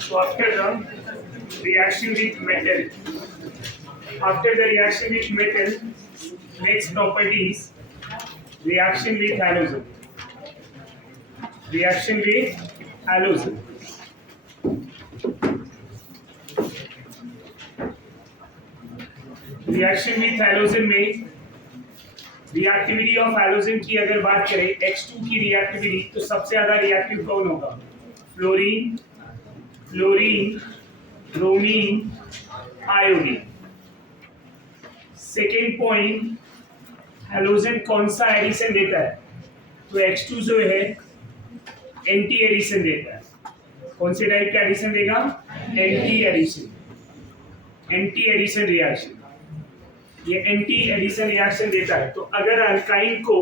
So after the reaction with metal, after the reaction with metal, next property is reaction with halogen. Reaction with halogen. Reaction with halogen में reactivity of halogen की अगर बात करें H2 की reactivity, तो सबसे ज्यादा reactive कौन होगा? Fluorine, chlorine, bromine, iodine. Second point, halogen कौन सा एडिशन देता है? तो H2 जो है एंटी एडिशन देता है। कौन से टाइप का एडिशन देगा? Anti addition, anti addition reaction. ये एंटी एडिशन रिएक्शन देता है। तो अगर अल्काइन को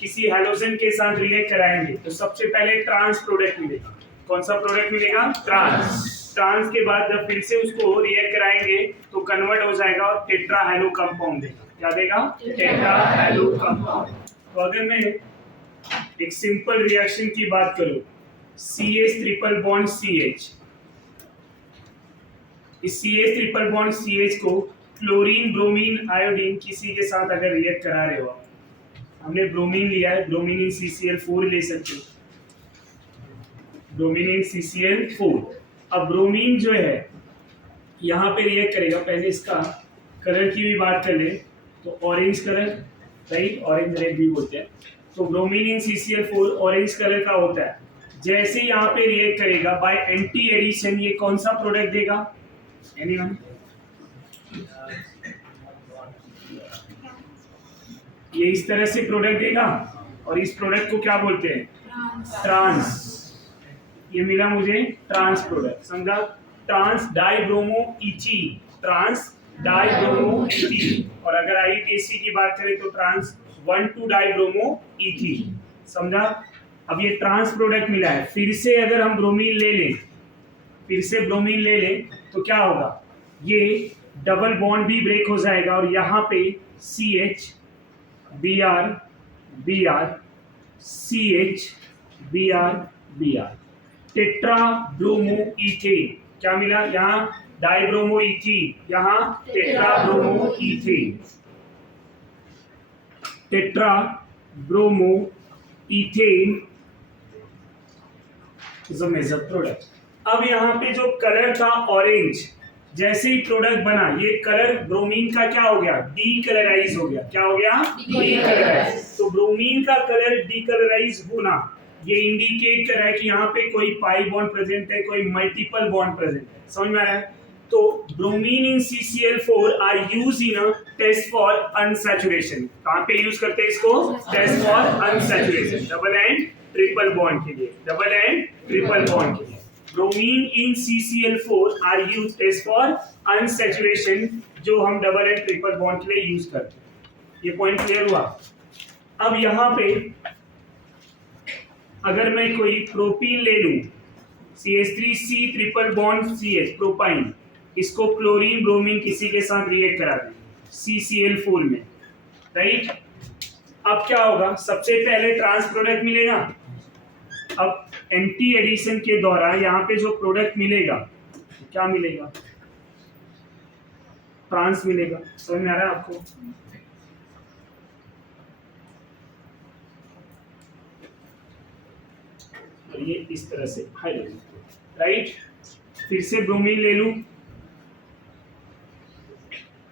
किसी हैलोजन के साथ रिएक्ट कराएंगे तो सबसे पहले ट्रांस प्रोडक्ट मिलेगा। कौन सा प्रोडक्ट मिलेगा? ट्रांस। ट्रांस के बाद जब फिर से उसको रिएक्ट कराएंगे तो कन्वर्ट हो जाएगा और टेट्रा हैलो कंपाउंड देगा। क्या देगा? Tetra hello compound. तो अगर मैं एक सिंपल रिएक्शन की बात करूं, CH ट्रिपल बॉन्ड CH, इस CH ट्रिपल बॉन्ड CH को क्लोरीन, ब्रोमीन, आयोडीन किसी के साथ अगर रिएक्ट करा रहे हो, हमने ब्रोमीन लिया है, ब्रोमीन इन CCl4 ले सकते हो, ब्रोमीन इन CCl4। अब ब्रोमीन जो है यहाँ पे रिएक्ट करेगा। पहले इसका कलर की भी बात कर ले तो orange colour, right, orange red भी बोलते हैं। तो bromine in CCl4 orange colour का होता है। जैसे यहाँ पे रिएक्ट करेगा बाय एंटी एडिशन, ये कौन सा प्रोडक्ट देगा? एनीवन? ये इस तरह से प्रोडक्ट देगा और इस प्रोडक्ट को क्या बोलते हैं? ट्रांस। ये मिला मुझे ट्रांस प्रोडक्ट, समझा? Trans dibromo ethene, trans dibromo ethene. और अगर IUPAC की बात करें तो ट्रांस 1,2 डाइब्रोमो इथीन, समझा? अब ये ट्रांस प्रोडक्ट मिला है। फिर से अगर हम ब्रोमीन ले लें, फिर से ब्रोमीन ले लें तो क्या होगा? ये डबल बॉन्ड भी ब्रेक हो जाएगा और यहाँ पे CH Br Br CH Br Br tetra bromo ethane. क्या मिला? यहाँ डाइब्रोमो इथीन, यहाँ tetra bromo ethane, tetra bromo ethane is a major product. अब यहाँ पे जो कलर था ऑरेंज, जैसे ही प्रोडक्ट बना ये कलर ब्रोमीन का क्या हो गया? डीकलराइज हो गया। क्या हो गया? डीकलराइज। तो ब्रोमीन का कलर डीकलराइज होना ये इंडिकेट कर रहा है कि यहाँ पे कोई पाई बॉन्ड प्रेजेंट है, कोई मल्टीपल बॉन्ड प्रेजेंट है। समझ में आ रहा है? तो bromine in CCl4 are use in a test for unsaturation. कहाँ पे यूज करते हैं इसको? Test for unsaturation, double and triple bond के लिए, डबल एंड ट्रिपल बॉन्ड के लिए। Bromine in CCl4 are used as for unsaturation, जो हम डबल एंड ट्रिपल बॉन्ड के लिए यूज करते हैं। ये पॉइंट क्लियर हुआ? अब यहाँ पे अगर मैं कोई प्रोपीन ले लूं, CH3C triple bond CH, propyne, इसको क्लोरीन ब्रोमीन किसी के साथ रिएक्ट करा दें CCl4 में, राइट? अब क्या होगा? सबसे पहले ट्रांस प्रोडक्ट मिलेगा। अब एंटी एडिशन के दौरान यहाँ पे जो प्रोडक्ट मिलेगा, क्या मिलेगा? ट्रांस मिलेगा। समझ में आ रहा है आपको? ये इस तरह से हाइड्रोजन, राइट? फिर से ब्रोमीन ले लूं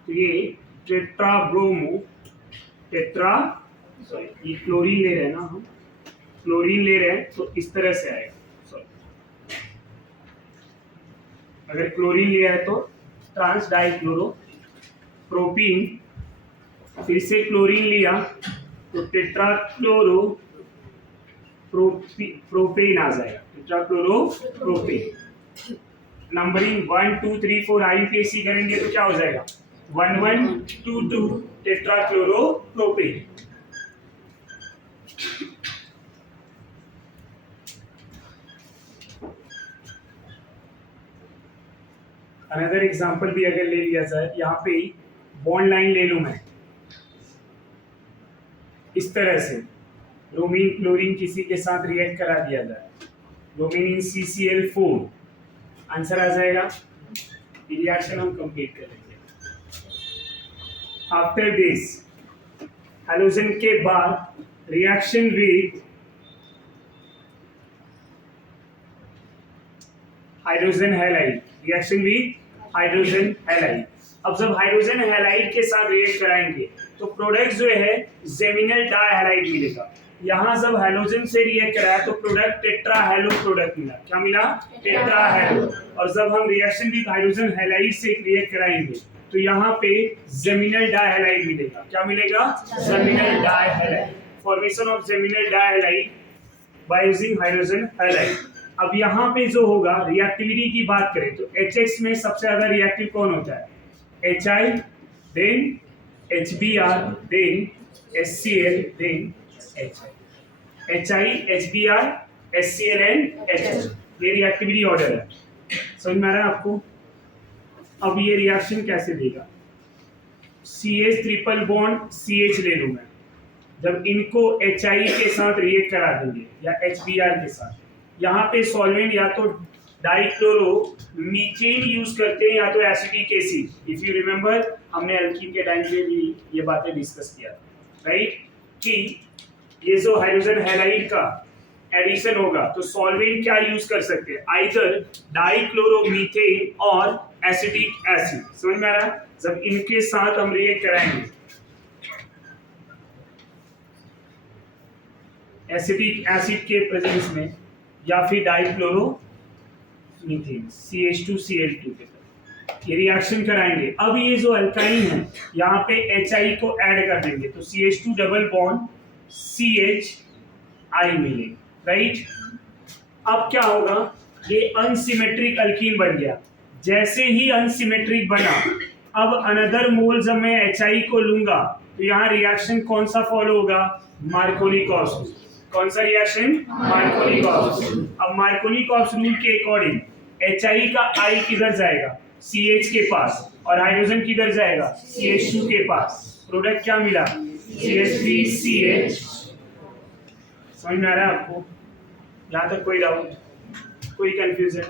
तो ये टेट्रा ब्रोमो, टेट्रा, सॉरी ये क्लोरीन ले रहे हैं ना, हम क्लोरीन ले रहे हैं तो इस तरह से आएगा। सॉरी, अगर क्लोरीन लिया है तो ट्रांस डाइक्लोरो, प्रोपीन, फिर से क्लोरीन लिया तो टेट्रा क्लोरो प्रोपेन आ जाएगा, tetra chloro propane. Numbering 1 2 3 4 IUPAC करेंगे तो क्या हो जाएगा? 1 1 2 2 tetra chloro propane. Another example भी अगर ले लिया जाए, यहाँ पे बॉन्ड लाइन ले लूं मैं इस तरह से, ब्रोमीन क्लोरीन किसी के साथ रिएक्ट करा दिया जाए, ब्रोमीन इन CCl4, आंसर आ जाएगा। ये रिएक्शन हम कंप्लीट करेंगे। आफ्टर दिस हैलोजन के बाद reaction with hydrogen halide, reaction with hydrogen halide. अब जब हाइड्रोजन हैलाइड के साथ रिएक्ट कराएंगे तो प्रोडक्ट जो है जेमिनल डाइहैलाइड मिलेगा। यहाँ जब हैलोजन से रिएक्ट कराया तो प्रोडक्ट टेट्रा हैलो प्रोडक्ट मिला। क्या मिला? Tetra halo. और जब हम रिएक्शन विद हाइड्रोजन हैलाइड से रिएक्ट कराएंगे तो यहाँ पे जेमिनल डाइहैलाइड मिलेगा। क्या मिलेगा? Geminal dihalide. Formation of geminal dihalide by using hydrogen halide. अब यहाँ पे जो होगा रिएक्टिविटी की बात करें तो HX में सबसे ज्यादा रिएक्टिव कौन होता है? HI, then HBr, then HCl, then HI। HI, HBr, HCl and HI, ये रिएक्टिविटी ऑर्डर है। समझ में आ रहा है आपको? अब ये रिएक्शन कैसे देगा? CH ट्रिपल बॉन्ड CH ले लूँ मैं, जब इनको HI के साथ रिएक्ट करा देंगे या HBr के साथ, यहाँ पे सॉल्वेंट या तो डाइक्लोरो मीथेन यूज करते हैं या तो acetic acid. If you remember हमने एल्कीन के टाइम पे भी ये बातें डिस्कस किया, राइट? कि ये जो हाइड्रोजन हैलाइड का एडिशन होगा तो सॉल्वेंट क्या यूज कर सकते हैं? आइदर डाइक्लोरोमीथेन और एसिटिक एसिड। समझ में आ रहा है? जब इनके साथ हम रिएक्ट कराएंगे एसिटिक एसिड के प्रेजेंस में या फिर डाइक्लोरो मीथेन CH2Cl2 के साथ ये रिएक्शन कराएंगे। अब ये जो अल्काइन है यहाँ पे HI को ऐड कर देंगे तो CH2 डबल बॉन्ड CHI मिलेगा, राइट? अब क्या होगा? ये अनसिमेट्रिक अल्कीन बन गया। जैसे ही अनसिमेट्रिक बना, अब अनदर मोल जब मैं HI को लूंगा तो यहाँ रिएक्शन कौन सा फॉलो होगा? मार्कोनी-कॉप्स। कौन सा रिएक्शन? मार्कोनी-कॉप्स। अब मार्कोनी-कॉप्स रूल के अकॉर्डिंग HI का I किधर जाएगा? CH के पास, और हाइड्रोजन किधर जाएगा? CH2 के पास। प्रोडक्ट क्या मिला? CH3CH। समझ में आ रहा है आपको? यहाँ तक कोई डाउट, कोई confusion?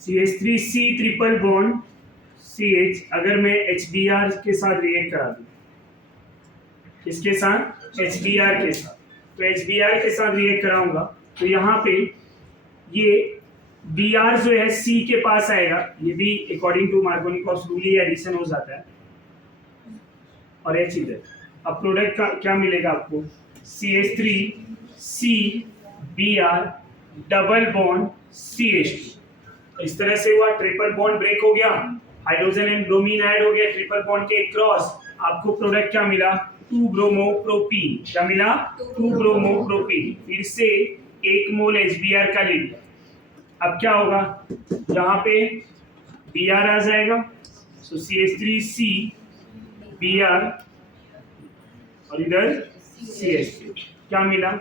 CH3C triple bond CH अगर मैं HBr के साथ रिएक्ट करा दूं, किसके साथ? HBr के साथ। तो HBr के साथ रिएक्ट कराऊंगा तो यहाँ पे ये Br जो है C के पास आएगा, ये भी अकॉर्डिंग टू मार्कोनी-कॉप्स रूल ही एडिशन हो जाता है, और H इधर। अब प्रोडक्ट का क्या मिलेगा आपको? CH3C Br double bond CH2। इस तरह से हुआ, ट्रिपल बॉन्ड ब्रेक हो गया, हाइड्रोजन एंड ब्रोमीन ऐड हो गया ट्रिपल बॉन्ड के क्रॉस। आपको प्रोडक्ट क्या मिला? 2-ब्रोमोप्रोपीन। क्या मिला? 2-ब्रोमोप्रोपीन। फिर से 1 मोल HBr का ले लिया। अब क्या होगा? यहाँ पे Br आ जाएगा, सो CH3C Br और इधर CH2। क्या मिला?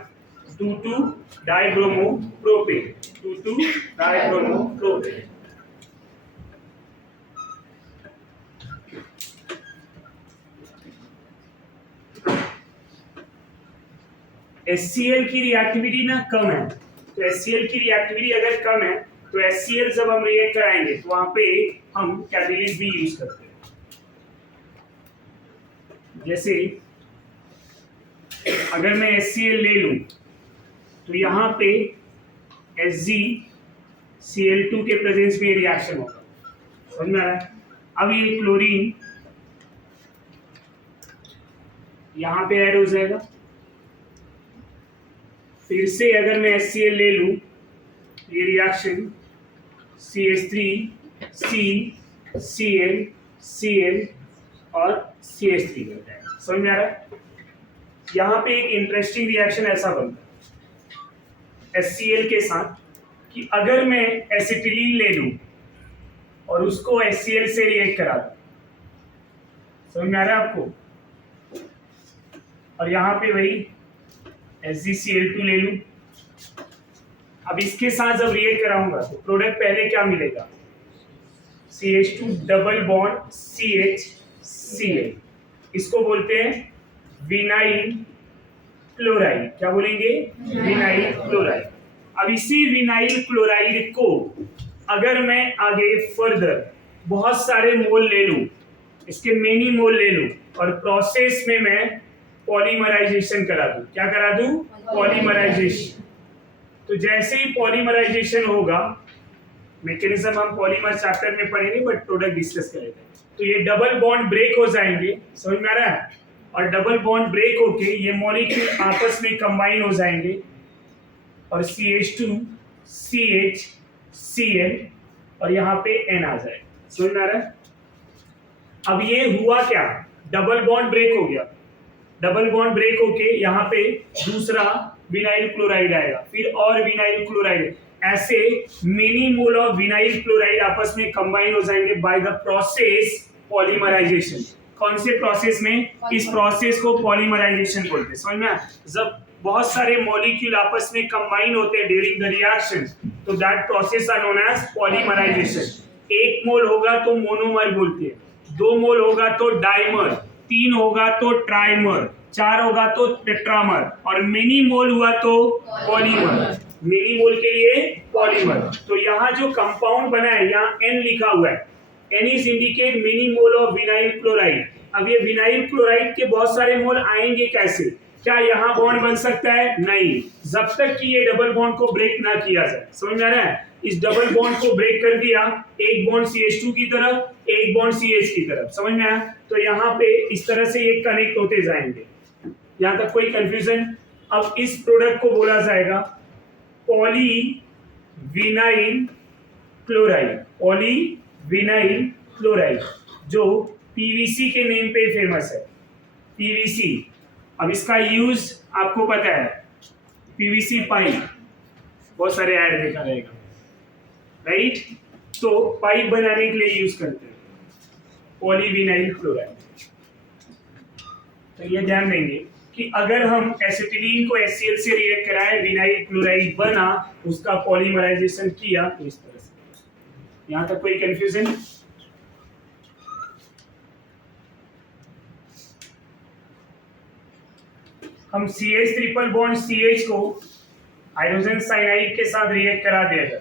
2,2-डाइब्रोमोप्रोपेन। 2,2-डाइब्रोमोप्रोपेन। HCl की रिएक्टिविटी ना कम है, तो HCl की रिएक्टिविटी अगर कम है तो HCl जब हम रिएक्ट कराएंगे तो वहां पे हम कैटलिस्ट भी यूज करते हैं। जैसे अगर मैं HCl ले लूं तो यहाँ पे HgCl2 के प्रेजेंस में रिएक्शन होगा। समझ में आ रहा है? अब ये क्लोरीन यहाँ पे ऐड हो जाएगा। फिर से अगर मैं HCl ले लूं ये रिएक्शन CH3CCl Cl और CH3 करता है। समझ में आ रहा है? यहाँ पे एक इंटरेस्टिंग रिएक्शन ऐसा बनता है HCl के साथ कि अगर मैं एसिटिलीन ले लूं और उसको HCl से रिएक्ट करा दूं, समझ में आ रहा है आपको? और यहाँ पे वही HgCl2 ले लूं, अब इसके साथ जब रिएक्ट कराऊंगा तो प्रोडक्ट पहले क्या मिलेगा? CH2 double bond CH Cl। इसको बोलते हैं विनाइल क्लोराइड। क्या बोलेंगे? Vinyl chloride. अब इसी विनाइल क्लोराइड को अगर मैं आगे फर्दर बहुत सारे मोल ले लूं, इसके मेनी मोल ले लूं और प्रोसेस में मैं पॉलीमराइजेशन करा दूं। क्या करा दूं? पॉलीमराइजेशन। तो जैसे ही पॉलीमराइजेशन होगा, मैकेनिज्म हम पॉलीमर चैप्टर में पढ़ेंगे बट प्रोडक्ट डिस्कस करेंगे, तो ये डबल बॉन्ड ब्रेक हो जाएंगे। समझ में आ रहा है? और डबल बॉन्ड ब्रेक होके ये मॉलिक्यूल आपस में कंबाइन हो जाएंगे और CH2 CH Cl और यहाँ पे N आ जाएगा। समझ में आ रहा है? अब ये हुआ क्या? डबल बॉन्ड ब्रेक हो गया। डबल बॉन्ड ब्रेक होके यहाँ पे दूसरा विनाइल क्लोराइड आएगा, फिर और विनाइल क्लोराइड। ऐसे many mole of vinyl chloride आपस में कंबाइन हो जाएंगे बाय द प्रोसेस पॉलीमराइजेशन। कौन से प्रोसेस में? इस प्रोसेस को पॉलीमराइजेशन बोलते हैं। समझ में? जब बहुत सारे मॉलिक्यूल आपस में कंबाइन होते हैं ड्यूरिंग द रिएक्शन, तो that process are known as polymerisation. एक मोल होगा तो मोनोमर बोलते हैं, 2 मोल होगा तो डाइमर, 3 होगा तो ट्राइमर, 4 होगा तो टेट्रामर और मेनी मोल हुआ तो पॉलीमर। मेनी मोल के लिए पॉलीमर। तो यहाँ जो कंपाउंड बना है, यहाँ N लिखा हुआ है। N is indicate many mole of vinyl chloride. अब ये विनाइल क्लोराइड के बहुत सारे मोल आएंगे कैसे? क्या यहाँ बॉन्ड बन सकता है? नहीं, जब तक कि ये डबल बॉन्ड को ब्रेक ना किया जाए। समझ में आ रहा है? इस डबल बॉन्ड को ब्रेक कर दिया, एक बॉन्ड CH2 की तरफ, एक बॉन्ड CH की तरफ। समझ में आया? तो यहाँ पे इस तरह से ये कनेक्ट होते जाएंगे। यहाँ तक कोई कंफ्यूजन? अब इस प्रोडक्ट को बोला जाएगा poly vinyl chloride. Poly vinyl chloride जो PVC के नेम पे फेमस है, PVC। अब इसका यूज आपको पता है, PVC पाइप, बहुत सारे ऐड देखा रहेगा, राइट? तो पाइप बनाने के लिए यूज करते हैं पॉलीविनाइल क्लोराइड। तो ये ध्यान देंगे कि अगर हम एसिटिलीन को HCl से रिएक्ट कराएं, विनाइल क्लोराइड बना, उसका पॉलीमराइजेशन किया, तो इस तरह से। यहां तक कोई कंफ्यूजन? हम CH ट्रिपल बॉन्ड CH को हाइड्रोजन साइनाइड के साथ रिएक्ट करा देगा,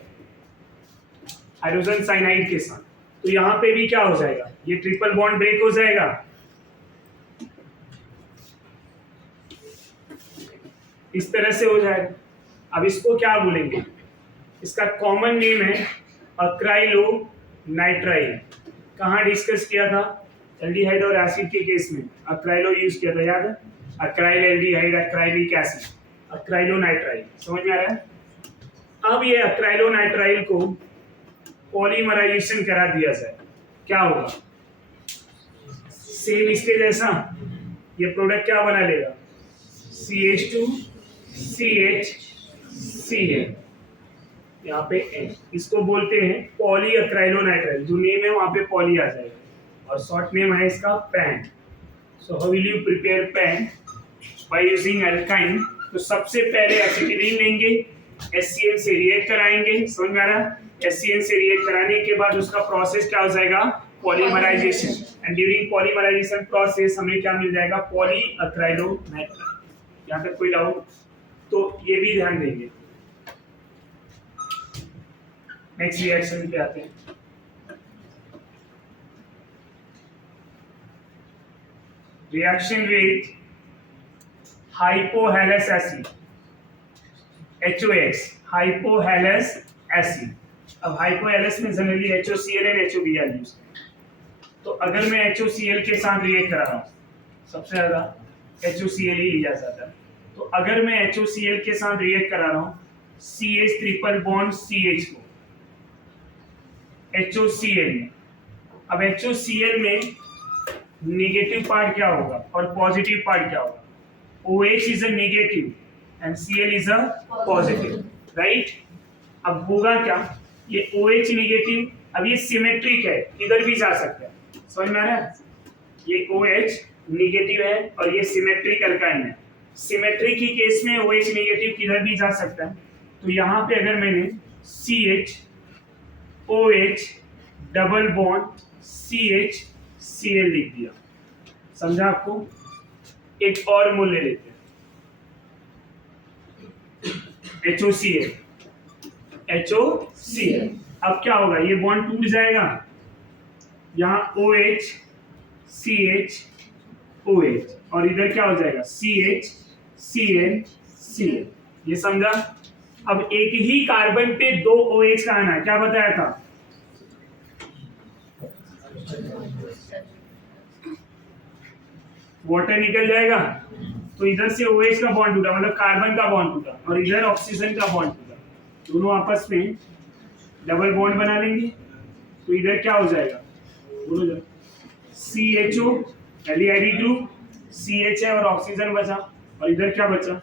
हाइड्रोजन साइनाइड के साथ, तो यहाँ पे भी क्या हो जाएगा? ये ट्रिपल बॉन्ड ब्रेक हो जाएगा। इस तरह से हो जाएगा। अब इसको क्या बोलेंगे? इसका कॉमन नेम है अक्राइलो नाइट्राइल। कहाँ डिस्कस किया था? एल्डिहाइड और एसिड के केस में अक्राइलो यूज किया था, याद है? अक्राइल एल्डिहाइड, अक्राइलिक एसिड, अक्राइलो नाइट्राइल। समझ में आ रहा है? अब ये अक्राइलो नाइट्राइल को पॉलीमराइजेशन करा दिया जाए, क्या होगा? सेम इसके जैसा ये प्रोडक्ट क्या बना लेगा? CH2 CH Cl, यहाँ पे N। इसको बोलते हैं पॉली अक्राइलोनाइट्राइल। जो नेम है वहाँ पे पॉली आ जाएगा और शॉर्ट नेम है इसका pan. So how will you prepare pan? By using alkyne. तो सबसे पहले एसिटिलीन लेंगे, HCl से रिएक्ट कराएंगे। समझ में आ रहा है? HCl से रिएक्ट कराने के बाद उसका प्रोसेस क्या हो जाएगा? Polymerisation. And during polymerisation process हमें क्या मिल जाएगा? Poly acrylonitrile. यहाँ तक कोई डाउट? तो ये भी ध्यान देंगे। नेक्स्ट रिएक्शन पे आते हैं। Reaction with hypohalous acid, HOX, hypohalous acid. अब हाइपोहेलस में generally HOCl and HOBr use करते हैं। तो अगर मैं HOCl के साथ रिएक्ट करा रहा हूँ, सबसे ज्यादा HOCl ही लिया जाता है। तो अगर मैं HOCl के साथ रिएक्ट करा रहा हूँ, CH ट्रिपल बॉन्ड CH को HOCl में, अब HOCl में नेगेटिव पार्ट क्या होगा और पॉजिटिव पार्ट क्या होगा? OH is a negative and Cl is a positive, right? अब होगा क्या? ये OH नेगेटिव, अब ये सिमेट्रिक है, इधर भी जा सकता है। समझ में आ रहा है? ये OH नेगेटिव है और ये सिमेट्रिक अल्काइन है। सिमेट्रिक की केस में OH नेगेटिव किधर भी जा सकता है। तो यहाँ पे अगर मैंने CH OH double bond CH Cl लिख दिया। समझा आपको? एक और मोल ले लेते हैं, HOCl। अब क्या होगा, ये बॉन्ड टूट जाएगा, यहाँ OH CH OH, और इधर क्या हो जाएगा CH Cl। ये समझा? अब एक ही कार्बन पे दो OH का आना है, क्या बताया था? वाटर निकल जाएगा, तो इधर से OH का बॉन्ड टूटा, मतलब कार्बन का बॉन्ड टूटा, और इधर ऑक्सीजन का बॉन्ड टूटा, दोनों आपस में डबल बॉन्ड बना लेंगे, तो इधर क्या हो जाएगा, बोलो CHO एल्डिहाइड ग्रुप, CH है और ऑक्सीजन बचा, और इधर क्या बचा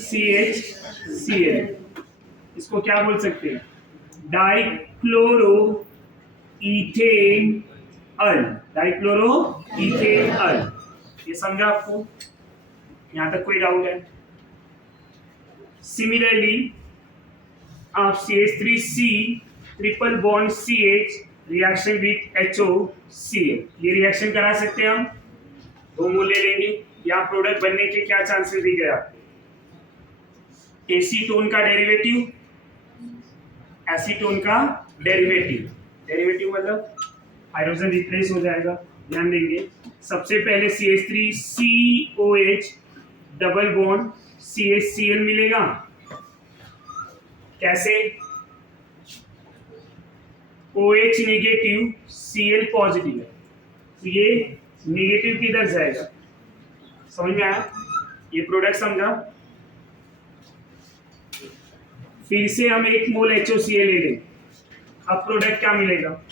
CHCl। इसको क्या बोल सकते हैं, डाइक्लोरो इथेन अल। ये समझा आपको? यहां तक कोई डाउट है? सिमिलरली आप CH3C triple bond CH reaction with HOCl, ये रिएक्शन करा सकते हैं हम, दो मोल ले लेंगे। यहाँ प्रोडक्ट बनने के क्या चांसेस दिए गए आपको? एसीटोन का डेरिवेटिव, एसीटोन का डेरिवेटिव मतलब हाइड्रोजन रिप्लेस हो जाएगा, ध्यान देंगे। सबसे पहले CH3COH डबल बॉन्ड CHCl मिलेगा, कैसे? OH नेगेटिव Cl पॉजिटिव है, तो ये नेगेटिव किधर जाएगा, समझ में आया? ये प्रोडक्ट समझा? फिर से हम एक मोल HOCl ले लें, अब प्रोडक्ट क्या मिलेगा,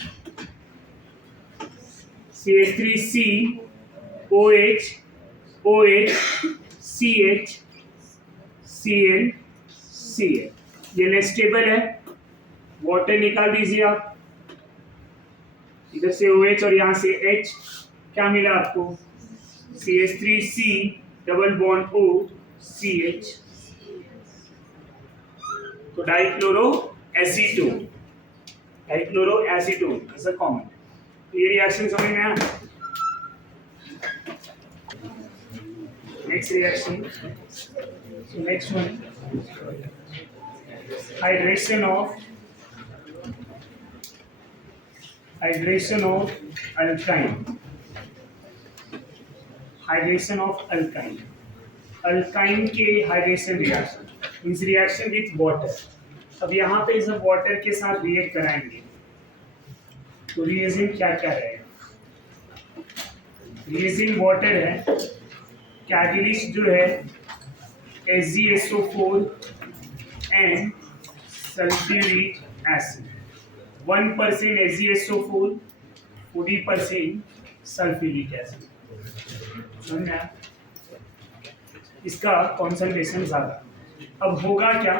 CH3COH OH CH Cl। ये लेस स्टेबल है, वाटर निकाल दीजिए आप, इधर से OH और यहाँ से H, क्या मिला आपको, CH3C double bond O CH, तो dichloro acetone is a common. ये रिएक्शन समझ में आया? Next reaction, next one, hydration of alkyne. Alkyne के hydration reaction means reaction with water. अब यहाँ पे जब वाटर के साथ रिएक्ट कराएंगे तो रिएजेंट क्या क्या रहेगा? रिएजेंट वाटर है, कैटलिस्ट जो है HgSO4 and sulphuric acid, 1% HgSO4, 40% sulphuric acid. समझ में? इसका कॉन्सेंट्रेशन ज्यादा। अब होगा क्या,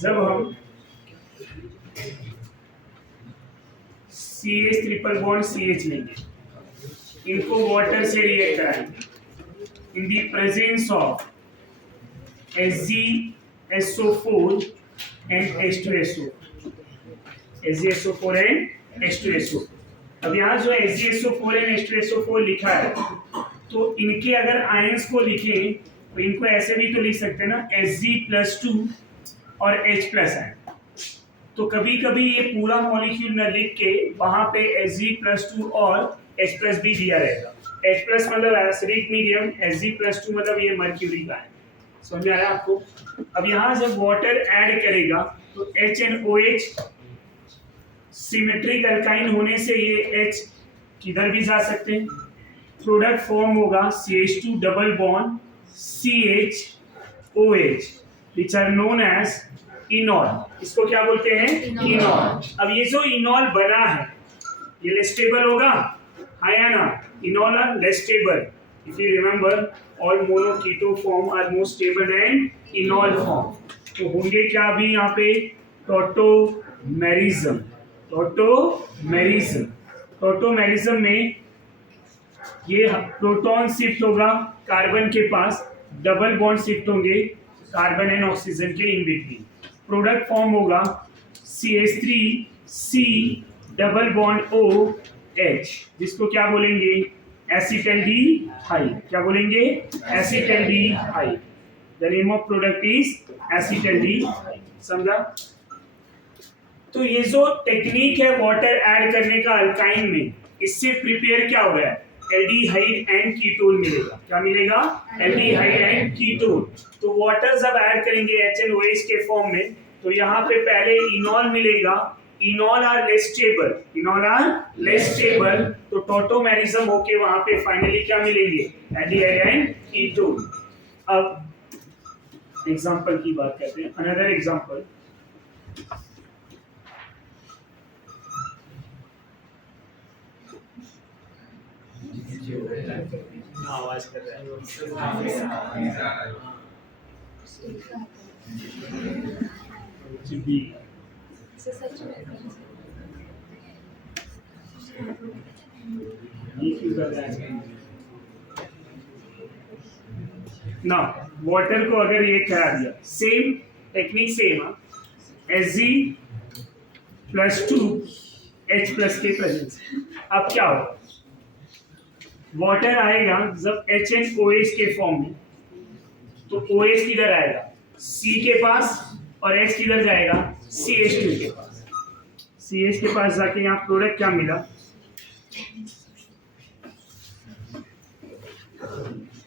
जब हम CH ट्रिपल बॉन्ड CH लेंगे, इनको वाटर से रिएक्ट कराएंगे in the presence of HgSO4 and HgSO4 and H2SO। अब यहाँ जो HgSO4 एंड H2SO4 लिखा है, तो इनके अगर आयंस को लिखें तो इनको ऐसे भी तो लिख सकते हैं ना, Hg+2 और H+N। तो कभी कभी ये पूरा मॉलिक्यूल न लिख के वहां पे Hg+2 और H+ भी दिया रहेगा। H+ मतलब एसिडिक मीडियम, Hg+2 मतलब ये मर्क्यूरी का है। समझ में आया आपको? अब यहाँ जब वाटर ऐड करेगा तो HNOH सिमेट्रिक अल्काइन होने से ये H किधर भी जा सकते हैं, प्रोडक्ट फॉर्म होगा CH2 double bond CHOH which are known as इनॉल। इसको क्या बोलते हैं? इनॉल। अब ये जो इनॉल बना है ये लेस स्टेबल होगा, हाँ या ना? Enol are less stable. If you remember, all monoketo form are more stable than enol form. तो होंगे क्या अभी यहाँ पे, टोटोमेरिज्म में ये प्रोटॉन शिफ्ट होगा कार्बन के पास, डबल बॉन्ड शिफ्ट होंगे कार्बन एंड ऑक्सीजन के इन बिटवीन, प्रोडक्ट फॉर्म होगा CH3C double bond O H, जिसको क्या बोलेंगे एसिटल्डिहाइड। क्या बोलेंगे acetaldehyde. The name of product is acetaldehyde. समझा? तो ये जो टेक्निक है वाटर ऐड करने का अल्काइन में, इससे प्रिपेयर क्या हो रहा है एल्डिहाइड एंड कीटोन मिलेगा। क्या मिलेगा एल्डिहाइड एंड कीटोन। तो वाटर जब ऐड करेंगे HNOH के फॉर्म में, तो यहाँ पे पहले इनॉल मिलेगा। Enol are less stable, enol are less stable, तो टॉटोमेरिज्म होके वहां पे फाइनली क्या मिलेंगे एल्डिहाइड एंड कीटोन। अब एग्जांपल की बात करते हैं। अनदर एग्जांपल, आवाज कर रहा है ये क्यों कर रहा है ना। वाटर को अगर ये करा दिया, सेम टेक्निक सेम, Hg+2H+ के प्रेजेंस। अब क्या होगा, वाटर आएगा जब HNOH के फॉर्म में, तो OH किधर आएगा C के पास, और H किधर जाएगा CH2 के पास। CH के पास जाके यहाँ प्रोडक्ट क्या मिला,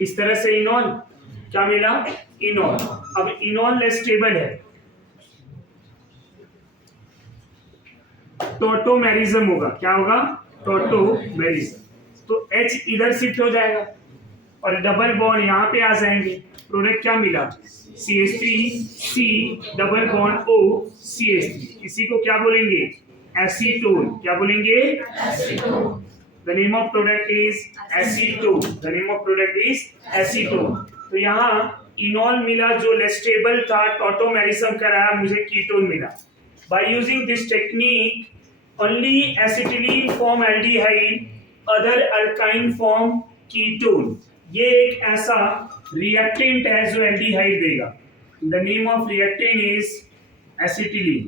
इस तरह से इनॉल क्या मिला इनॉल। अब इनॉल लेस स्टेबल है, टॉटोमेरिज्म होगा। क्या होगा टॉटोमेरिज्म। तो H इधर शिफ्ट हो जाएगा और डबल बॉन्ड यहाँ पे आ जाएंगे। प्रोडक्ट क्या मिला CH3C double bond O CH3। इसी को क्या बोलेंगे एसीटोन। क्या बोलेंगे acetone. The name of product is acetone. The name of product is acetone. तो यहाँ इनॉल मिला जो लेस स्टेबल था, टॉटोमेरिज्म कराया, मुझे कीटोन मिला। By using this technique, only acetylene form aldehyde, other alkyne form ketone। ये एक ऐसा रिएक्टेंट है जो एल्डिहाइड देगा। The name of reactant is acetylene।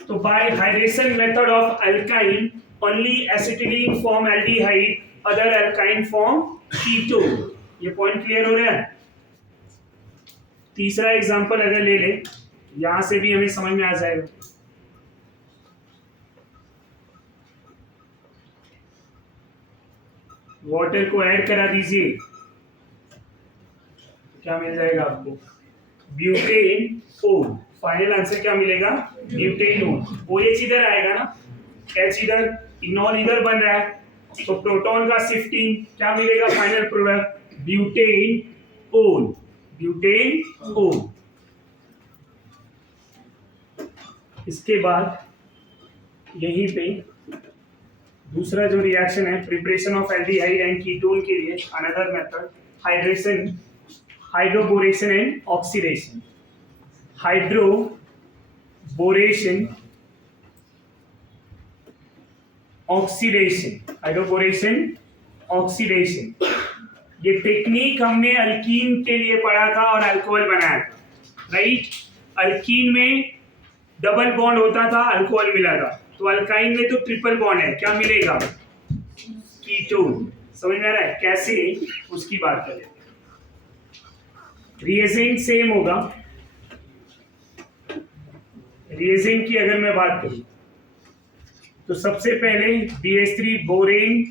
तो by hydration method of alkyne, only acetylene form aldehyde, other alkyne form ketone। ये point clear हो रहा है? तीसरा एग्जांपल अगर ले ले, यहां से भी हमें समझ में आ जाएगा। वाटर को ऐड करा दीजिए, क्या मिल जाएगा आपको ब्यूटेनोन। फाइनल आंसर क्या मिलेगा ब्यूटेनोन। OH इधर आएगा ना, H इधर, इनॉल इधर बन रहा है, तो प्रोटॉन का शिफ्टिंग, क्या मिलेगा फाइनल प्रोडक्ट ब्यूटेनोन। ब्यूटेनोन। इसके बाद यहीं पे दूसरा जो रिएक्शन है preparation of aldehyde and ketone के लिए, another method hydration, hydroboration and oxidation. Hydroboration oxidation, hydroboration oxidation. ये टेक्निक हमने अल्कीन के लिए पढ़ा था और अल्कोहल बनाया था, राइट। अल्कीन में डबल बॉन्ड होता था, अल्कोहल मिला था, तो अल्काइन में तो ट्रिपल बॉन्ड है, क्या मिलेगा कीटोन। समझ में आ रहा है कैसे, उसकी बात करें। रिएजेंट सेम होगा। रिएजेंट की अगर मैं बात करूं तो सबसे पहले BH3 borane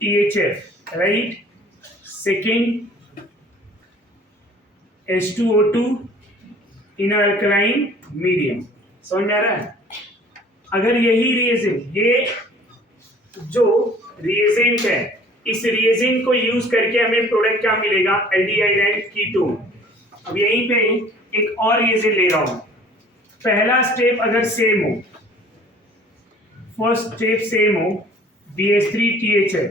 THF, right. Second H2O2 in alkaline medium. समझ में आ रहा है? अगर यही रिएजेंट, ये जो रिएजेंट है, इस रिएजेंट को यूज करके हमें प्रोडक्ट क्या मिलेगा एल्डिहाइड एंड कीटोन। अब यहीं पे एक और रिएजेंट ले रहा हूं। पहला स्टेप अगर सेम हो, फर्स्ट स्टेप सेम हो BH3 THF,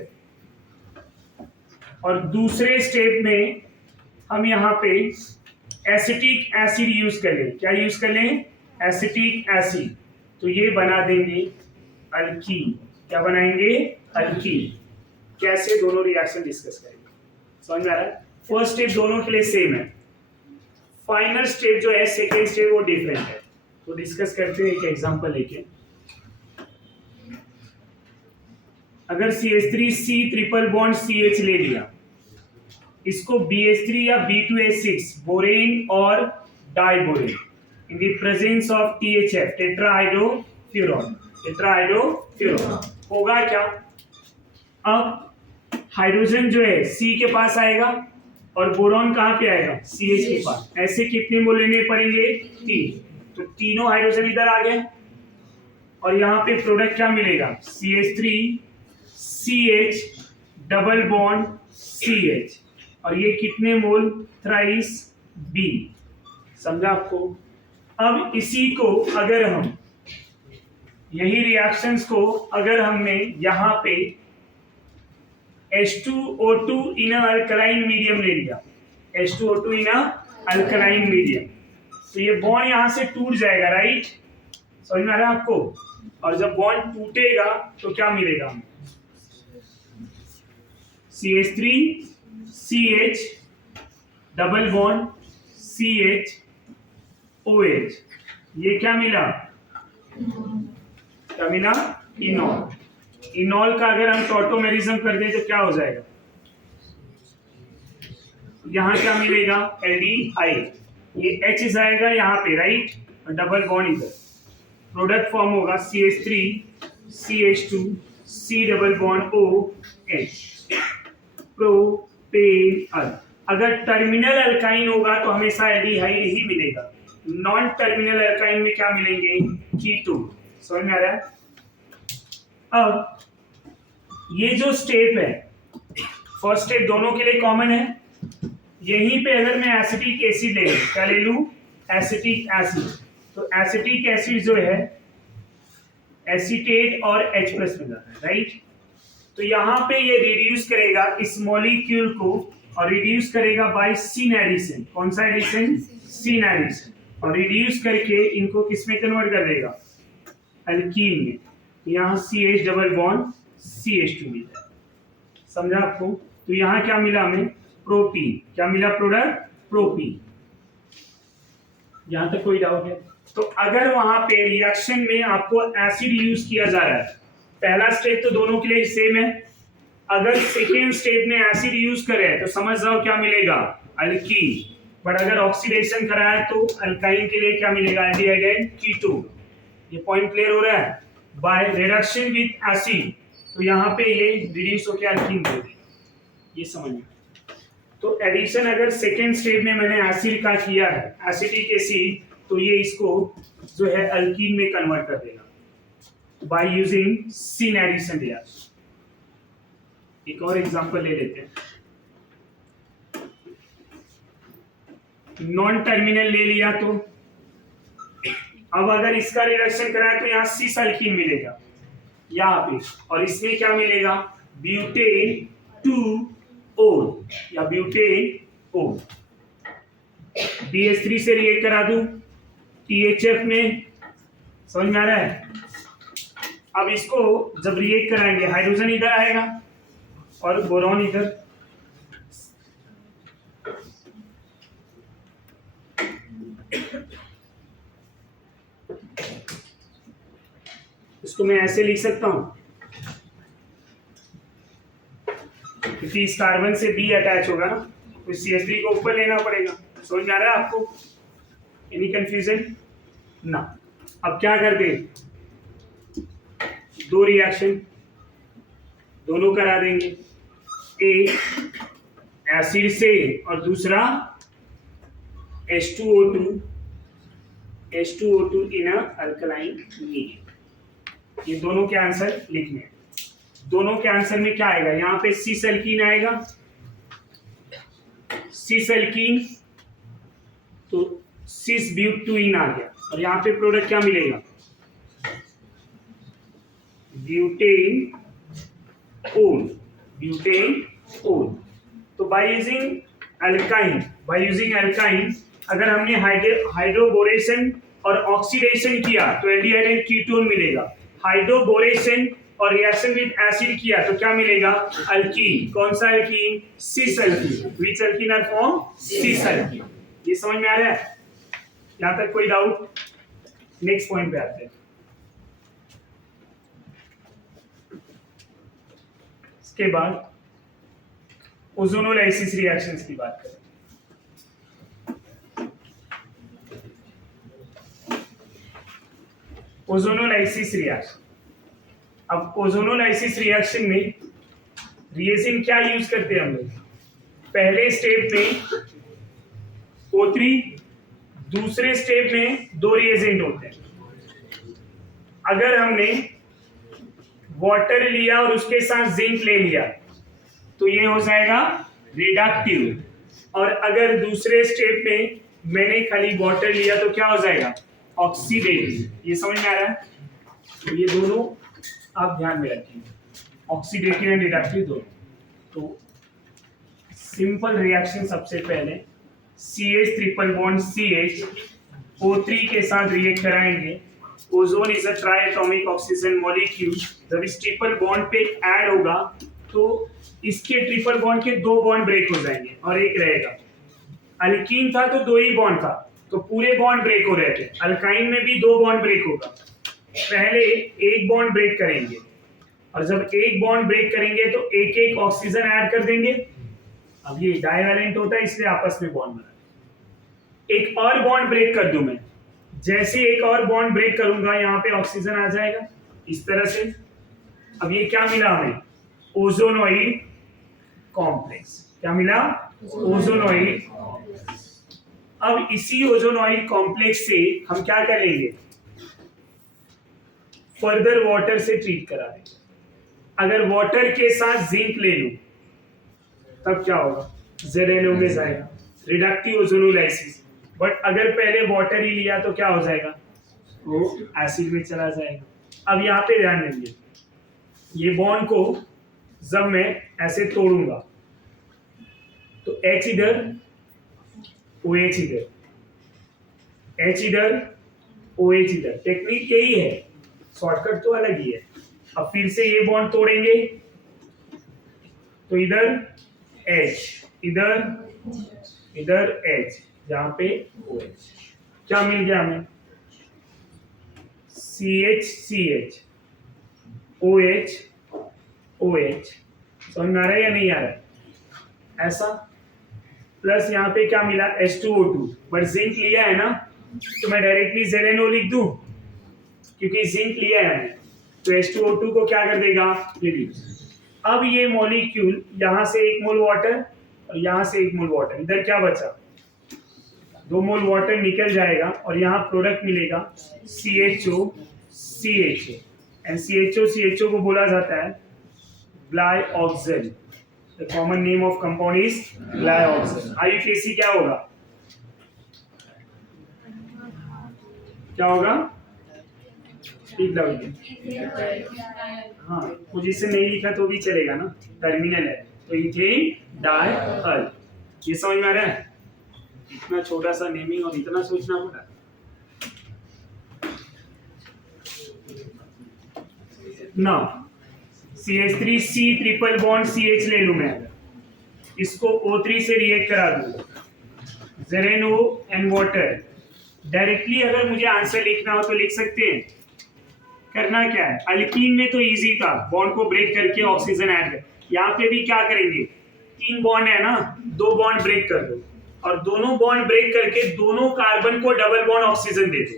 और दूसरे स्टेप में हम यहाँ पे एसिटिक एसिड यूज कर लें। क्या यूज कर लें एसिटिक एसिड, तो ये बना देंगे अल्कीन। क्या बनाएंगे अल्कीन। कैसे, दोनों रिएक्शन डिस्कस करेंगे। समझ में आ रहा है? फर्स्ट स्टेप दोनों के लिए सेम है, फाइनल स्टेप जो है सेकेंड स्टेप वो डिफरेंट है। तो डिस्कस करते हैं एक एग्जांपल लेके। अगर CH3 C triple bond CH ले लिया, इसको BH3 या B2H6 बोरेन और diborane in the presence of THF tetrahydrofuran होगा क्या? अब हाइड्रोजन जो है C के पास आएगा और बोरॉन कहाँ पे आएगा? CH के पास। ऐसे कितने मोल लेने पड़ेंगे? 3। तो तीनों हाइड्रोजन इधर आ गए और यहाँ पे प्रोडक्ट क्या मिलेगा? CH3 CH double bond CH और ये कितने मोल? Thrice B। समझा आपको? अब इसी को अगर हम यही रिएक्शंस को अगर हमने यहाँ पे H2O2 इन अल्कलाइन मीडियम ले लिया, H2O2 इन अल्कलाइन मीडियम, तो ये बॉन्ड यहाँ से टूट जाएगा, राइट? समझ में आ रहा है आपको? और जब बॉन्ड टूटेगा तो क्या मिलेगा हमें? CH3 CH double bond CH OH, ये क्या मिला? क्या मिला? इनॉल। इनॉल का अगर हम टॉटोमेरिज्म कर दें तो क्या हो जाएगा? यहाँ क्या मिलेगा? एल्डिहाइड। ये H जाएगा यहाँ पे, राइट? और डबल बॉन्ड इधर, प्रोडक्ट फॉर्म होगा CH3 CH2 C double bond OH, propanal. अगर टर्मिनल अल्काइन होगा तो हमेशा एल्डिहाइड ही मिलेगा। नॉन टर्मिनल अल्काइन में क्या मिलेंगे? कीटोन। समझ में आ रहा है? अब ये जो स्टेप है, फर्स्ट स्टेप दोनों के लिए कॉमन है। यहीं पे अगर मैं एसिटिक एसिड ले लूं, क्या ले लूं? Acetic acid. तो एसिटिक एसिड जो है एसीटेट और H+ मिला है, राइट? तो यहाँ पे ये रिड्यूस करेगा इस मॉलिक्यूल को और रिड्यूस करेगा बाय सिन एडिशन। कौन सा एडिशन? Syn addition. और रिड्यूस करके इनको किस में कन्वर्ट कर देगा? अल्कीन में। यहाँ CH डबल बॉन्ड CH2 मिला। समझा आपको? तो यहाँ क्या मिला हमें? प्रोपीन। क्या मिला? Product propene. यहां तक कोई डाउट है? तो अगर वहां पे रिएक्शन में आपको एसिड यूज किया जा रहा है, पहला स्टेप तो दोनों के लिए सेम है। अगर सेकेंड स्टेप में एसिड यूज करे तो समझ जाओ क्या मिलेगा? अल्कीन। बट अगर ऑक्सीडेशन करा है तो अल्काइन के लिए क्या मिलेगा? Aldehyde and ketone. ये पॉइंट क्लियर हो रहा है? बाय रिडक्शन विद एसिड तो यहाँ पे ये रिड्यूस होकर अल्कीन बन गई। ये समझ में? तो एडिशन अगर सेकेंड स्टेप में मैंने एसिड का किया है, एसिटिक एसिड, तो ये इसको जो है अल्कीन में कन्वर्ट कर देगा by using syn addition reaction. एक और एग्जांपल ले लेते हैं। नॉन टर्मिनल ले लिया तो अब अगर इसका रिडक्शन कराए तो यहाँ सिस अल्कीन मिलेगा यहाँ पे, और इसमें क्या मिलेगा? ब्यूटेन 2-ओन या ब्यूटेन ओन। BH3 से रिएक्ट करा दूं THF में। समझ में आ रहा है? अब इसको जब रिएक्ट कराएंगे हाइड्रोजन इधर आएगा और बोरॉन इधर। इसको मैं ऐसे लिख सकता हूं क्योंकि इस कार्बन से B अटैच होगा ना, तो CH3 को ऊपर लेना पड़ेगा। समझ में आ रहा है आपको? एनी कंफ्यूजन ना? अब क्या कर दे? दो रिएक्शन दोनों करा देंगे, एक एसिड से और दूसरा H2O2 इन अल्कलाइन मीडियम। ये दोनों के आंसर लिखने हैं। दोनों के आंसर में क्या आएगा? यहाँ पे सिस अल्कीन आएगा, सिस अल्कीन, तो सिस ब्यूटीन आ गया, और यहाँ पे प्रोडक्ट क्या मिलेगा? Butane own, butane own. तो बाय यूजिंग अल्काइन अगर हमने हाइड्रोबोरेशन और ऑक्सीडेशन किया तो एल्डिहाइड एंड कीटोन मिलेगा। हाइड्रोबोरेशन और रिएक्शन विद एसिड किया तो क्या मिलेगा? अल्कीन। कौन सा alkyne? Sis alkyne. Which alkyne are form? Sis alkyne. ये समझ में आ रहा है? यहां तक कोई डाउट? नेक्स्ट पॉइंट पे आते हैं। उसके बाद ओजोनोलाइसिस रिएक्शंस की बात करें। ओजोनोलाइसिस रिएक्शन, अब ओजोनोलाइसिस रिएक्शन में रिएजेंट क्या यूज करते हैं हम लोग? पहले स्टेप में O3, दूसरे स्टेप में दो रिएजेंट होते हैं। अगर हमने वाटर लिया और उसके साथ जिंक ले लिया तो ये हो जाएगा रिडक्टिव, और अगर दूसरे स्टेप में मैंने खाली वाटर लिया तो क्या हो जाएगा? ऑक्सीडेटिव। ये समझ में आ रहा है? तो ये दोनों आप ध्यान में रखिए, ऑक्सीडेटिव एंड रिडक्टिव दोनों। तो सिंपल रिएक्शन, सबसे पहले CH triple bond CH O3 के साथ रिएक्ट कराएंगे। Ozone is a triatomic oxygen molecule. जब इस ट्रिपल बॉन्ड पे ऐड होगा तो इसके ट्रिपल बॉन्ड के दो बॉन्ड ब्रेक हो जाएंगे और एक रहेगा। अल्कीन था तो दो ही बॉन्ड था, तो पूरे बॉन्ड ब्रेक हो रहे थे। अल्काइन में भी दो बॉन्ड ब्रेक होगा। पहले एक बॉन्ड ब्रेक करेंगे, और जब एक बॉन्ड ब्रेक करेंगे तो एक एक ऑक्सीजन ऐड कर देंगे। अब ये डाइवैलेंट होता है इसलिए आपस में बॉन्ड बना। एक और बॉन्ड ब्रेक कर दूं मैं, जैसे एक और बॉन्ड ब्रेक करूंगा यहाँ पे ऑक्सीजन आ जाएगा इस तरह से। अब ये क्या मिला हमें? ओजोनॉइड कॉम्प्लेक्स। क्या मिला? ओजोनॉइड। अब इसी ओजोनॉइड कॉम्प्लेक्स से हम क्या करेंगे? फर्दर वाटर से ट्रीट करा देंगे। अगर वाटर के साथ जिंक ले लूं तब क्या होगा? ZnO में जाएगा, रिडक्टिव ओजोनोलाइसिस। बट अगर पहले वाटर ही लिया तो क्या हो जाएगा? वो एसिड में चला जाएगा। अब यहाँ पे ध्यान देंगे, ये बॉन्ड को जब मैं ऐसे तोड़ूंगा तो H इधर, OH इधर, H इधर, OH इधर। टेक्निक यही है, शॉर्टकट तो अलग ही है। अब फिर से ये बॉन्ड तोड़ेंगे तो इधर H, इधर, इधर H, जहां पे OH। क्या मिल गया हमें? CH CH, OH OH। समझ में आ रहा है या नहीं आ रहा है? ऐसा प्लस यहाँ पे क्या मिला? H2O2। बट जिंक लिया है ना, तो मैं डायरेक्टली ZnO लिख दूं क्योंकि जिंक लिया है मैंने, तो H2O2 को क्या कर देगा? रिड्यूस। अब ये मॉलिक्यूल यहाँ से 1 मोल वाटर और यहाँ से 1 मोल वाटर, इधर क्या बचा? 2 मोल वाटर निकल जाएगा और यहाँ प्रोडक्ट मिलेगा CHO CHO। एंड CHO को बोला जाता है glyoxal. The common name of compound is glyoxal. IUPAC क्या होगा? क्या होगा? हाँ, पोजीशन नहीं लिखा तो भी चलेगा ना, टर्मिनल है तो इथेन डाइऑल। ये समझ में आ रहा है? इतना छोटा सा नेमिंग और इतना सोचना पड़ा। ना CH3C ट्रिपल बॉन्ड CH ले लूं मैं, इसको O3 से रिएक्ट करा दूं, ZnO एंड वाटर। डायरेक्टली अगर मुझे आंसर लिखना हो तो लिख सकते हैं। करना क्या है? अल्कीन में तो इजी था, बॉन्ड को ब्रेक करके ऑक्सीजन ऐड कर। यहाँ पे भी क्या करेंगे? 3 बॉन्ड है ना, 2 बॉन्ड ब्रेक कर दो, और दोनों बॉन्ड ब्रेक करके दोनों कार्बन को डबल बॉन्ड ऑक्सीजन दे दो।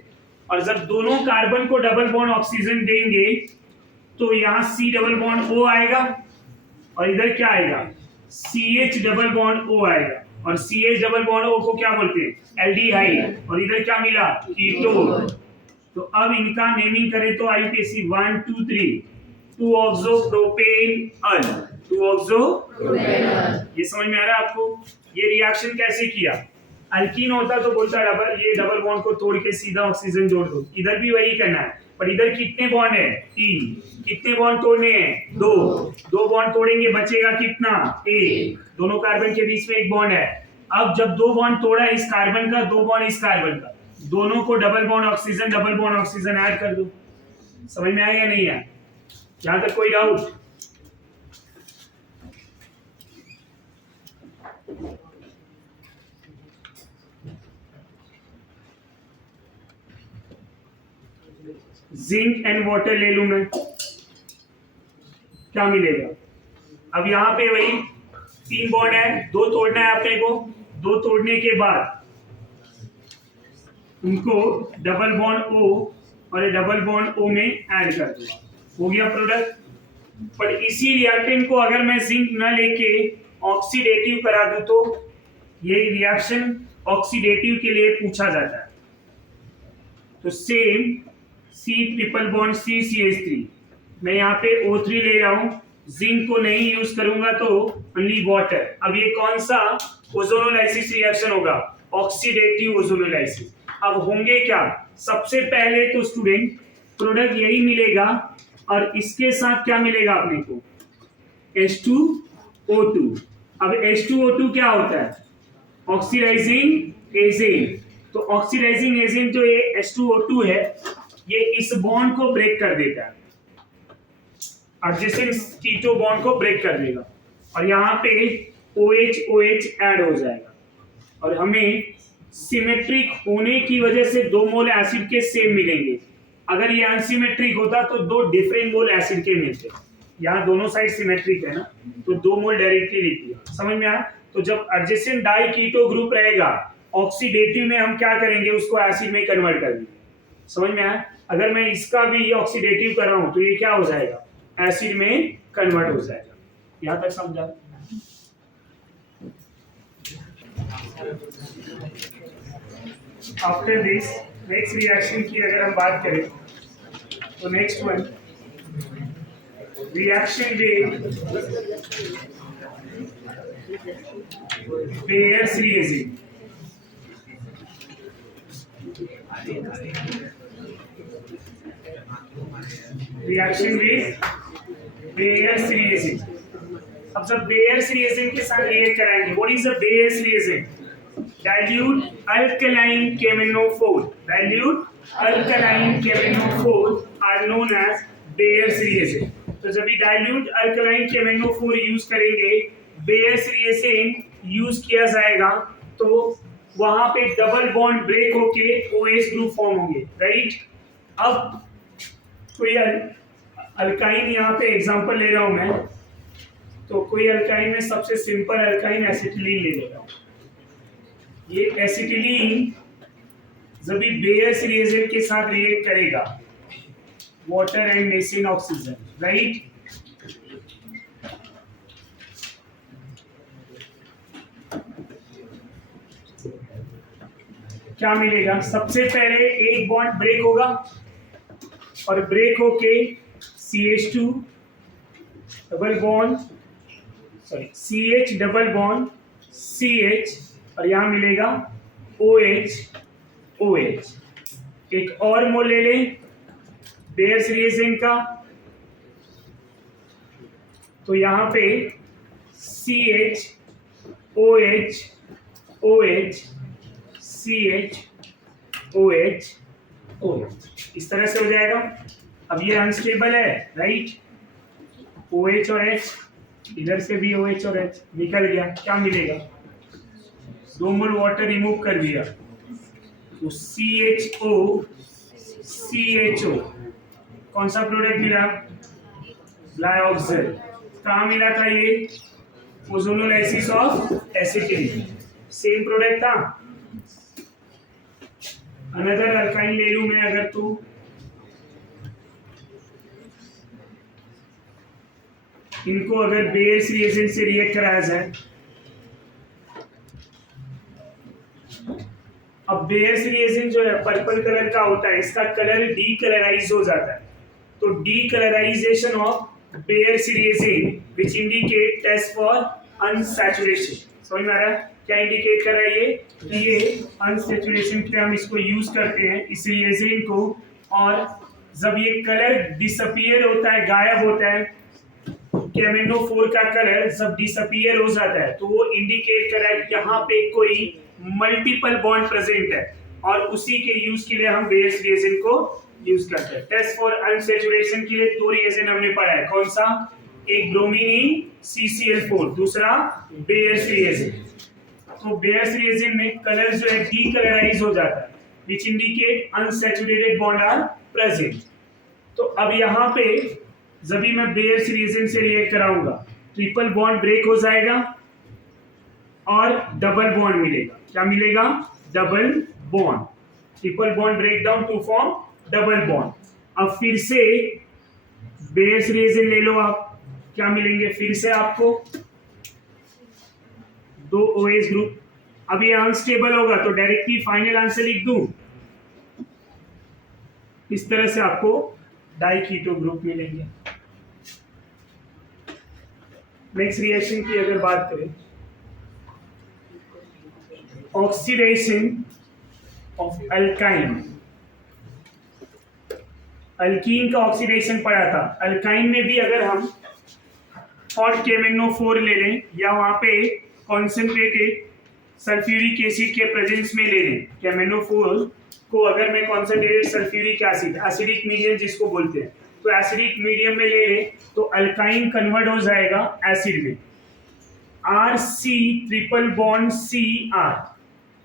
और जब दोनों कार्बन को डबल बॉन्ड ऑक्सीजन देंगे तो यहाँ C डबल बॉन्ड O आएगा और इधर क्या आएगा? CH डबल बॉन्ड O आएगा, और CH डबल बॉन्ड O को क्या बोलते हैं? एल्डिहाइड। और इधर क्या मिला? कीटोन। तो अब इनका नेमिंग करें तो IUPAC 1 2 3 2 ऑक्सोप्रोपेनॉल, 2 ऑक्सोप्रोपेनॉल। ये समझ में आ रहा है आपको? ये रिएक्शन कैसे किया? अल्कीन होता तो बोलता डबल, ये डबल बॉन्ड को तोड़ के सीधा ऑक्सीजन जोड़ दो। इधर भी वही करना है, पर इधर कितने बॉन्ड है? 3। कितने बॉन्ड तोड़ने हैं? 2। 2 बॉन्ड तोड़ेंगे, बचेगा कितना? 1। दोनों कार्बन के बीच में एक बॉन्ड है। अब जब 2 बॉन्ड तोड़ा इस कार्बन का, 2 बॉन्ड इस कार्बन का, दोनों को डबल बॉन्ड ऑक्सीजन ऐड कर दो। समझ में आया या नहीं आया? यहां तक कोई डाउट? जिंक एंड वाटर ले लूं मैं, क्या मिलेगा? अब यहाँ पे वही 3 बॉन्ड है, 2 तोड़ना है अपने को। 2 तोड़ने के बाद उनको डबल बॉन्ड O और ये डबल बॉन्ड O में ऐड कर दूंगा, हो गया प्रोडक्ट। पर इसी रिएक्टेंट को अगर मैं जिंक न लेके ऑक्सीडेटिव करा दूं तो ये रिएक्शन ऑक्सीडेटिव के लिए पूछा जाता है। तो same C triple bond CCH3, मैं यहाँ पे O3 ले रहा हूँ, जिंक को नहीं यूज करूंगा तो ओनली वाटर। अब ये कौन सा ओजोनोलाइसिस रिएक्शन होगा? Oxidative ozonolysis. अब होंगे क्या? सबसे पहले तो स्टूडेंट प्रोडक्ट यही मिलेगा और इसके साथ क्या मिलेगा अपने को? H2O2। अब H2O2 क्या होता है? Oxidising agent. तो ऑक्सीडाइजिंग एजेंट जो ये H2O2 है, ये इस बॉन्ड को ब्रेक कर देता है, एडजेसेंट कीटो बॉन्ड को ब्रेक कर देगा और यहाँ पे OH ऐड हो जाएगा और हमें सिमेट्रिक होने की वजह से 2 मोल एसिड के सेम मिलेंगे। अगर ये अनसिमेट्रिक होता तो 2 डिफरेंट मोल एसिड के मिलते। यहाँ दोनों साइड सिमेट्रिक है ना, तो 2 मोल डायरेक्टली लिख दिया। समझ में आया? तो जब एडजेसेंट डाई कीटो ग्रुप रहेगा, ऑक्सीडेटिव में हम क्या करेंगे? उसको एसिड में कन्वर्ट कर देंगे। समझ में आया? अगर मैं इसका भी ऑक्सीडेटिव कर रहा हूं तो ये क्या हो जाएगा? एसिड में कन्वर्ट हो जाएगा। यहां तक समझा? आफ्टर दिस नेक्स्ट रिएक्शन की अगर हम बात करें तो next one reaction with Baeyer's reagent. Reaction with Baeyer's reagent. अब जब बेयर्स रिएजेंट के साथ रिएक्ट कराएंगे, what is the Baeyer's reagent? Dilute alkaline KMnO4। Dilute alkaline KMnO4 are known as Baeyer's reagent. तो जब भी डाइल्यूट अल्कलाइन KMnO4 यूज करेंगे, Baeyer's reagent use किया जाएगा तो वहां पे डबल बॉन्ड ब्रेक होके OH ग्रुप फॉर्म होंगे, राइट? अब कोई अल्काइन यहाँ पे एग्जांपल ले रहा हूं मैं, तो कोई अल्काइन में सबसे सिंपल अल्काइन एसिटिलीन ले लेता हूं। ये एसिटिलीन जब भी बेयर्स रिएजेंट के साथ रिएक्ट करेगा, water and nascent oxygen, right? क्या मिलेगा? सबसे पहले एक बॉन्ड ब्रेक होगा और ब्रेक होके CH2 double bond CH double bond CH और यहां मिलेगा OH। एक और मोल ले लें बेयर्स रिएजेंट का, तो यहां पे CH OH CH OH इस तरह से हो जाएगा। अब ये अनस्टेबल है, राइट? OH और H, इधर से भी OH और H निकल गया, क्या मिलेगा? 2 मोल वाटर रिमूव कर दिया तो CHO कौन सा प्रोडक्ट मिला? लायोक्सेल। कहाँ मिला था ये? Ozonolysis of acetylene. Same product था। अनदर अल्काइन ले लूं मैं अगर, तो इनको अगर बेयर्स रिएजेंट से रिएक्ट कराया जाए, अब बेयर्स रिएजेंट जो है पर्पल कलर का होता है, इसका कलर डीकलराइज हो जाता है। तो decolourisation of Baeyer's reagent which indicate test for unsaturation. समझ में आ रहा है? क्या इंडिकेट कर रहा है ये? कि ये अनसैचुरेशन के लिए हम इसको यूज करते हैं इस रिएजेंट को, और जब ये कलर डिसअपीयर होता है, गायब होता है, KMnO4 का कलर जब डिसअपीयर हो जाता है, तो वो इंडिकेट कर रहा है कि यहाँ पे कोई मल्टीपल बॉन्ड प्रेजेंट है और उसी के यूज के लिए हम बेयर्स रिएजेंट को यूज करते हैं। टेस्ट फॉर अनसैचुरेशन के लिए 2 रिएजेंट हमने पढ़ा है, कौन सा? एक ब्रोमीन CCl4, दूसरा बेयर्स रिएजेंट। तो बेयर्स रिएजेंट में कलर जो है डीकलराइज हो जाता है, which indicate unsaturated bond are present. तो अब यहाँ पे जब भी मैं बेयर्स रिएजेंट से रिएक्ट कराऊंगा ट्रिपल बॉन्ड ब्रेक हो जाएगा और डबल बॉन्ड मिलेगा। क्या मिलेगा? Double bond. Triple bond break down to form double bond. अब फिर से बेयर्स रिएक्शन ले लो आप, क्या मिलेंगे फिर से आपको? दो OH ग्रुप। अब ये अनस्टेबल होगा तो डायरेक्टली फाइनल आंसर लिख दूं, इस तरह से आपको डाइकीटो ग्रुप मिलेंगे। नेक्स्ट रिएक्शन की अगर बात करें, ऑक्सीडेशन ऑफ अल्काइन। अल्कीन का ऑक्सीडेशन पढ़ा था। अल्काइन में भी अगर हम हॉट KMnO4 ले लें या वहां पे कॉन्सेंट्रेटेड सल्फ्यूरिक एसिड के प्रेजेंस में ले लें, KMnO4 को अगर मैं concentrated sulphuric acid, acidic medium जिसको बोलते हैं, तो एसिडिक मीडियम में ले लें तो अल्काइन कन्वर्ट हो जाएगा एसिड में। RC ट्रिपल बॉन्ड CR,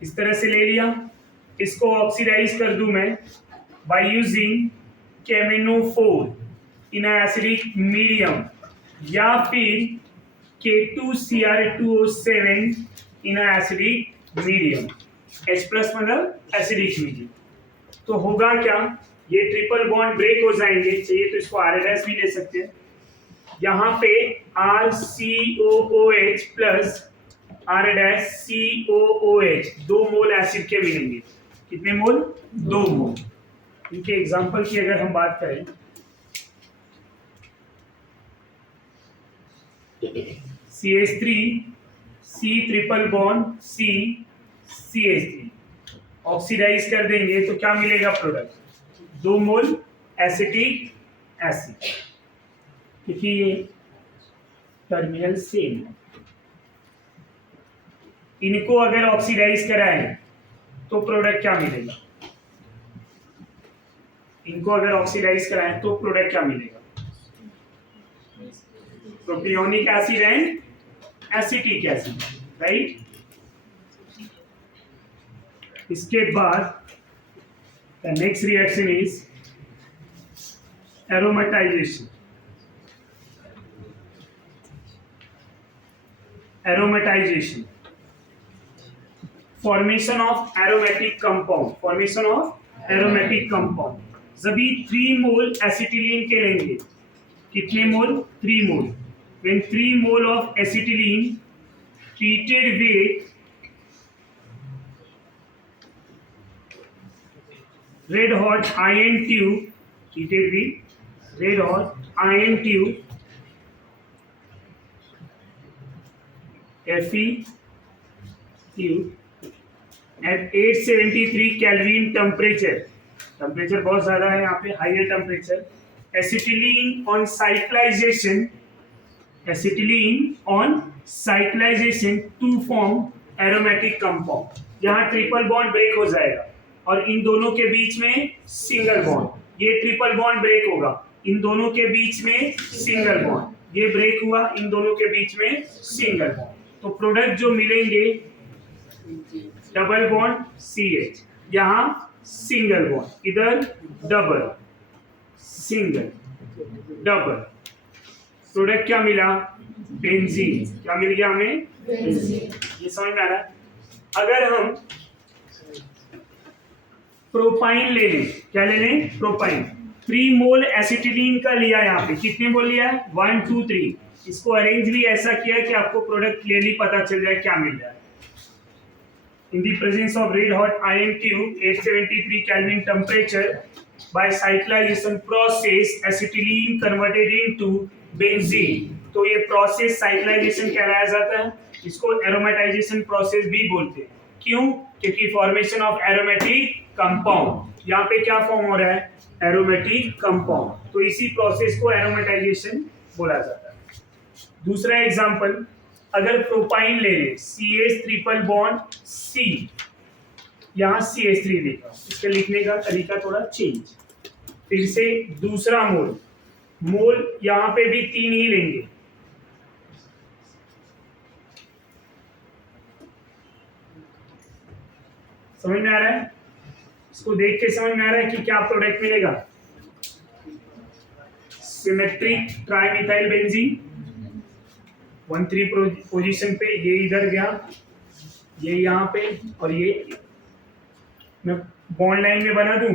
इस तरह से ले लिया। इसको ऑक्सीडाइज कर दूं मैं by using KMnO4 in acidic medium, या फिर K2Cr2O7 in acidic medium. H+ मतलब एसिडिक मीडियम। तो होगा क्या, ये ट्रिपल बॉन्ड ब्रेक हो जाएंगे, चाहिए तो इसको R- भी ले सकते हैं। यहाँ पे RCOOH प्लस R-COOH 2 मोल एसिड के मिलेंगे। कितने मोल? 2 मोल। इनके एग्जांपल की अगर हम बात करें, CH3 C triple bond C CH3 oxidise कर देंगे तो क्या मिलेगा प्रोडक्ट? 2 मोल एसिटिक एसिड, क्योंकि ये टर्मिनल सेम है। इनको अगर ऑक्सीडाइज कराएं तो प्रोडक्ट क्या मिलेगा? इनको अगर ऑक्सीडाइज कराएं तो प्रोडक्ट क्या मिलेगा? Propionic acid and acetic acid, right. इसके बाद the next reaction is aromatisation. Aromatisation, formation of aromatic compound. Formation of aromatic compound. सभी 3 मोल एसिटिलीन के लेंगे। कितने मोल? 3 मोल। When 3 mole of acetylene treated with red hot iron tube, treated with red hot iron tube, Fe tube at 873 Kelvin temperature, temperature बहुत ज्यादा है यहाँ पे, higher temperature. Acetylene on cyclisation, acetylene on cyclization to form aromatic compound। यहाँ triple bond break हो जाएगा और इन दोनों के बीच में सिंगल बॉन्ड, ये ट्रिपल बॉन्ड ब्रेक होगा, इन दोनों के बीच में सिंगल बॉन्ड, ये ब्रेक हुआ, इन दोनों के बीच में सिंगल बॉन्ड। तो प्रोडक्ट जो मिलेंगे डबल बॉन्ड CH, यहाँ सिंगल बॉन्ड, इधर डबल, सिंगल, डबल। प्रोडक्ट क्या मिला? बेंजीन। क्या मिल गया हमें? बेंजीन। ये समझ में आ रहा है? अगर हम प्रोपाइन ले लें, क्या ले लें? प्रोपाइन। 3 मोल एसिटिलीन का लिया, यहाँ पे कितने मोल लिया है? 1 2 3। इसको अरेंज भी ऐसा किया कि आपको प्रोडक्ट क्लियरली पता चल जाए क्या मिल रहा है। In the presence of red hot iron tube 873 kelvin temperature, by cyclization process acetylene converted into benzene। तो ये प्रोसेस साइक्लाइजेशन कहलाया जाता है। इसको एरोमेटाइजेशन प्रोसेस भी बोलते हैं। क्यों? क्योंकि फॉर्मेशन ऑफ एरोमेटिक कंपाउंड, यहाँ पे क्या फॉर्म हो रहा है? Aromatic compound. तो इसी प्रोसेस को एरोमेटाइजेशन बोला जाता है। दूसरा एग्जांपल, अगर प्रोपाइन ले लें, CH ट्रिपल बॉन्ड C, यहाँ CH3 लिखा, इसके लिखने का तरीका थोड़ा चेंज। फिर से दूसरा मोल, मोल यहाँ पे भी 3 ही लेंगे। समझ में आ रहा है? इसको देख के समझ में आ रहा है कि क्या प्रोडक्ट मिलेगा? सिमेट्रिक ट्राइमिथाइल बेंजीन, 1,3 पोजीशन पे, ये इधर गया, ये यहाँ पे, और ये मैं बॉन्ड लाइन में बना दूं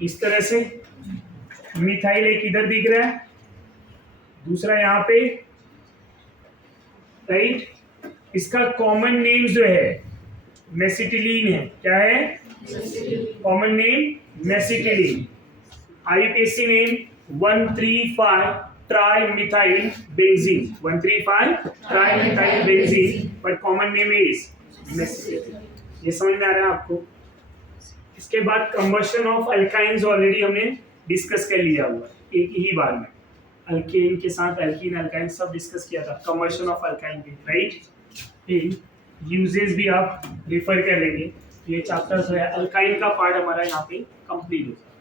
इस तरह से। मिथाइल एक इधर दिख रहा है, दूसरा यहाँ पे, राइट। इसका कॉमन नेम जो है मेसिटिलीन है। क्या है common name? Mesitylene. IUPAC name 135 trimethyl benzene, 135 trimethyl benzene, but common name is mesitylene. ये समझ में आ रहा है आपको? इसके बाद कंबशन ऑफ अल्काइंस ऑलरेडी हमने डिस्कस कर लिया हुआ एक ही बार में। अल्केन के साथ एल्कीन, अल्काइन सब डिस्कस किया था कंबशन ऑफ अल्काइन के, राइट। फिर यूजेस भी आप रिफर कर लेंगे। ये चैप्टर जो है अल्काइन का पार्ट हमारा यहाँ पे कंप्लीट हो जाएगा।